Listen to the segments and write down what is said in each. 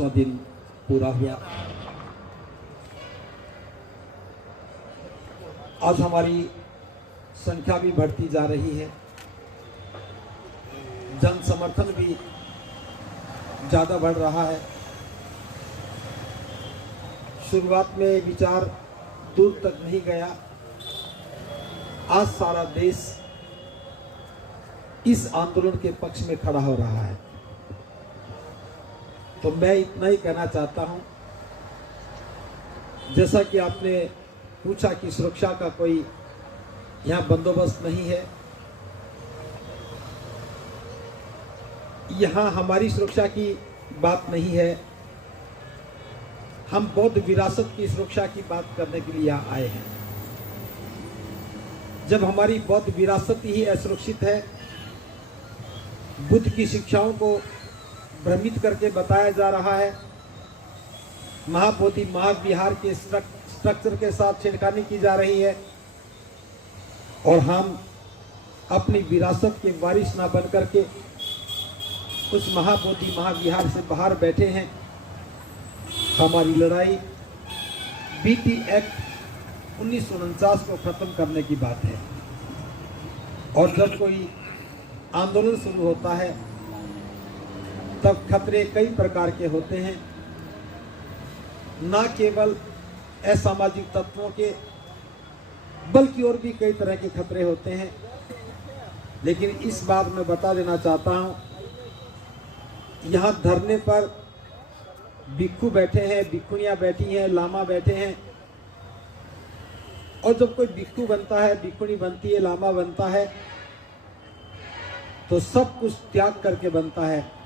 25वां दिन पूरा हुआ। आज हमारी संख्या भी बढ़ती जा रही है, जन समर्थन भी ज़्यादा बढ़ रहा है। शुरुआत में विचार दूर तक नहीं गया, आज सारा देश इस आंदोलन के पक्ष में खड़ा हो रहा है। तो मैं इतना ही कहना चाहता हूं, जैसा कि आपने पूछा कि सुरक्षा का कोई यहाँ बंदोबस्त नहीं है, यहाँ हमारी सुरक्षा की बात नहीं है, हम बौद्ध विरासत की सुरक्षा की बात करने के लिए यहाँ आए हैं। जब हमारी बौद्ध विरासत ही असुरक्षित है, बुद्ध की शिक्षाओं को भ्रमित करके बताया जा रहा है, महाबोधि महाविहार के स्ट्रक्चर के साथ छेड़खानी की जा रही है, और हम अपनी विरासत के वारिस ना बन करके उस महाबोधि महाविहार से बाहर बैठे हैं। हमारी लड़ाई बीटी एक्ट 1949 को खत्म करने की बात है। और जब कोई आंदोलन शुरू होता है तब खतरे कई प्रकार के होते हैं, ना केवल असामाजिक तत्वों के बल्कि और भी कई तरह के खतरे होते हैं। लेकिन इस बात में बता देना चाहता हूं, यहाँ धरने पर भिक्षु बैठे हैं, भिक्षुनियाँ बैठी हैं, लामा बैठे हैं, और जब कोई भिक्षु बनता है, भिक्षुनी बनती है, लामा बनता है, तो सब कुछ त्याग करके बनता है,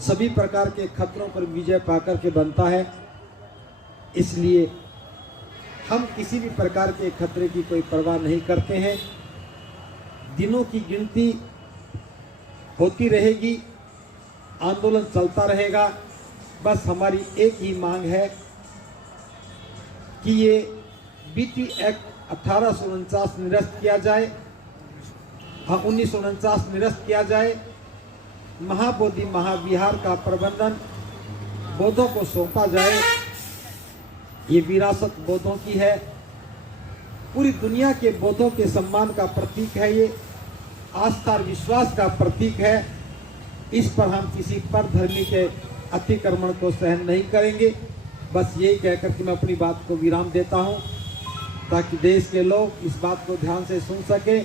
सभी प्रकार के खतरों पर विजय पाकर के बनता है। इसलिए हम किसी भी प्रकार के खतरे की कोई परवाह नहीं करते हैं। दिनों की गिनती होती रहेगी, आंदोलन चलता रहेगा। बस हमारी एक ही मांग है कि ये बीटी एक्ट 1849 निरस्त किया जाए, हाँ 1949 निरस्त किया जाए। महाबोधि महाविहार का प्रबंधन बौद्धों को सौंपा जाए। ये विरासत बौद्धों की है, पूरी दुनिया के बौद्धों के सम्मान का प्रतीक है, ये आस्था और विश्वास का प्रतीक है। इस पर हम किसी परधर्मी के अतिक्रमण को सहन नहीं करेंगे। बस यही कहकर कि मैं अपनी बात को विराम देता हूं, ताकि देश के लोग इस बात को ध्यान से सुन सके।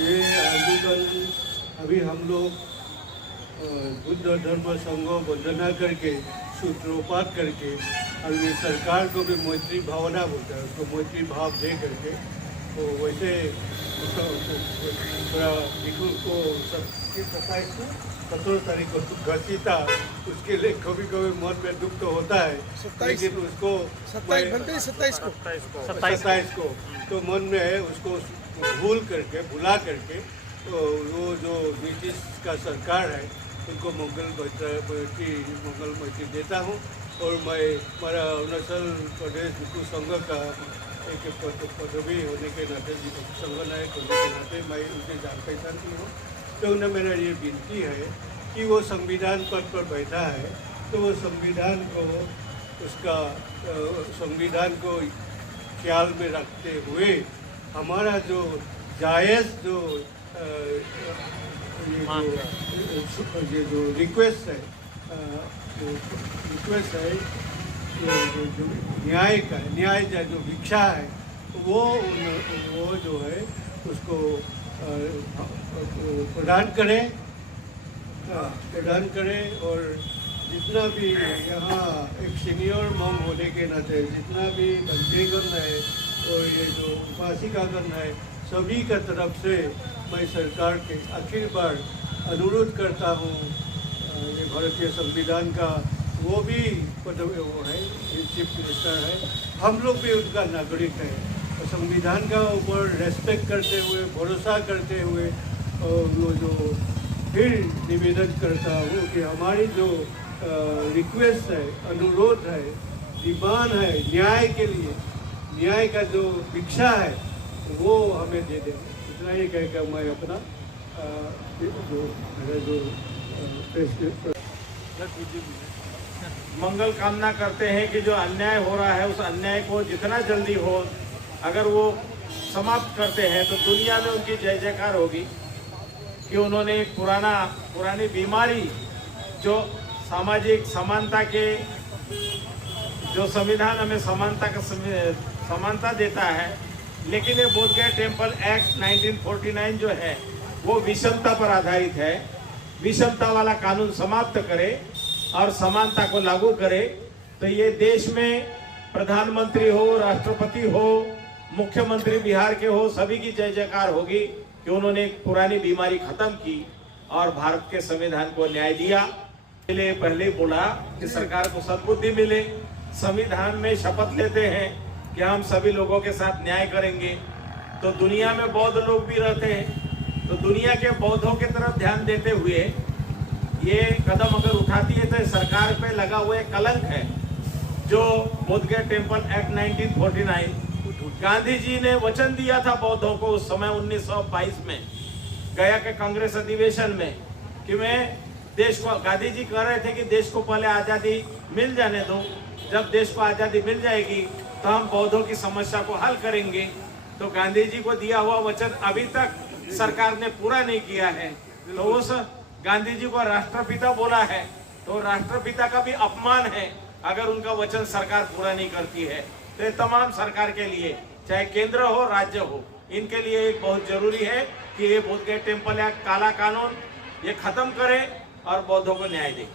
ये आंदोलन अभी हम लोग बुद्ध धर्म संघ वंदना करके सूत्रोपात करके, और ये सरकार को भी मैत्री भावना बोलता है, उसको मैत्री भाव दे करके, तो वैसे पूरा को 17 तारीख को घसीटा था, उसके लिए कभी कभी मन में दुख तो होता है, लेकिन उसको 27 को तो मन में है, उसको भुला करके तो वो जो नीतीश का सरकार है उनको मंगल मैत्री देता हूँ। और मैं हमारा अरुणाचल प्रदेश भिक्षु संघ का एक पदवी होने के नाते, संघ नायक होने के नाते मैं उनसे जान पहचान की हूँ। तो उन्हें मेरा ये विनती है कि वो संविधान पद पर बैठा है, तो वो संविधान को संविधान को ख्याल में रखते हुए हमारा जो जायज़ ये जो रिक्वेस्ट है जो न्याय जो भिक्षा है, वो जो है उसको प्रदान करें। और जितना भी यहाँ एक सीनियर मॉम होने के नाते जितना भी बंदेगण है और ये जो उपासिकागण है, सभी का तरफ से मैं सरकार के आखिर बार अनुरोध करता हूँ, ये भारतीय संविधान का वो भी पदवी वो है, चीफ मिनिस्टर है, हम लोग भी उनका नागरिक है। तो संविधान का ऊपर रेस्पेक्ट करते हुए, भरोसा करते हुए, और वो जो फिर निवेदन करता हूँ कि हमारी जो रिक्वेस्ट है, अनुरोध है, डिमांड है न्याय के लिए, न्याय का जो भिक्षा है वो हमें दे दें। इतना ही कहकर मैं अपना जो मंगल कामना करते हैं कि जो अन्याय हो रहा है उस अन्याय को जितना जल्दी हो अगर वो समाप्त करते हैं तो दुनिया में उनकी जय जयकार होगी कि उन्होंने एक पुरानी बीमारी जो सामाजिक समानता के जो संविधान हमें समानता देता है, लेकिन ये बोधगया टेम्पल एक्ट 1949 जो है वो विषमता पर आधारित है। विषमता वाला कानून समाप्त करे और समानता को लागू करे तो ये देश में प्रधानमंत्री हो, राष्ट्रपति हो, मुख्यमंत्री बिहार के हो, सभी की जय जयकार होगी कि उन्होंने एक पुरानी बीमारी खत्म की और भारत के संविधान को न्याय दिया। पहले ही बोला कि सरकार को सद्बुद्धि मिले, संविधान में शपथ लेते हैं कि हम सभी लोगों के साथ न्याय करेंगे। तो दुनिया में बौद्ध लोग भी रहते हैं, तो दुनिया के बौद्धों की तरफ ध्यान देते हुए ये कदम अगर उठाती है तो सरकार पे लगा हुआ एक कलंक है। जो बोधगया टेम्पल एक्ट 1949, गांधी जी ने वचन दिया था बौद्धों को उस समय 1922 में गया के कांग्रेस अधिवेशन में कि मैं देश को, गांधी जी कह रहे थे कि देश को पहले आजादी मिल जाने दो, जब देश को आजादी मिल जाएगी तो हम बौद्धों की समस्या को हल करेंगे। तो गांधी जी को दिया हुआ वचन अभी तक सरकार ने पूरा नहीं किया है। तो उस गांधी जी को राष्ट्रपिता बोला है तो राष्ट्रपिता का भी अपमान है अगर उनका वचन सरकार पूरा नहीं करती है। तो ये तमाम सरकार के लिए, चाहे केंद्र हो राज्य हो, इनके लिए एक बहुत जरूरी है कि ये बोधगया टेम्पल एक्ट काला कानून ये खत्म करे और बौद्धों को न्याय दे।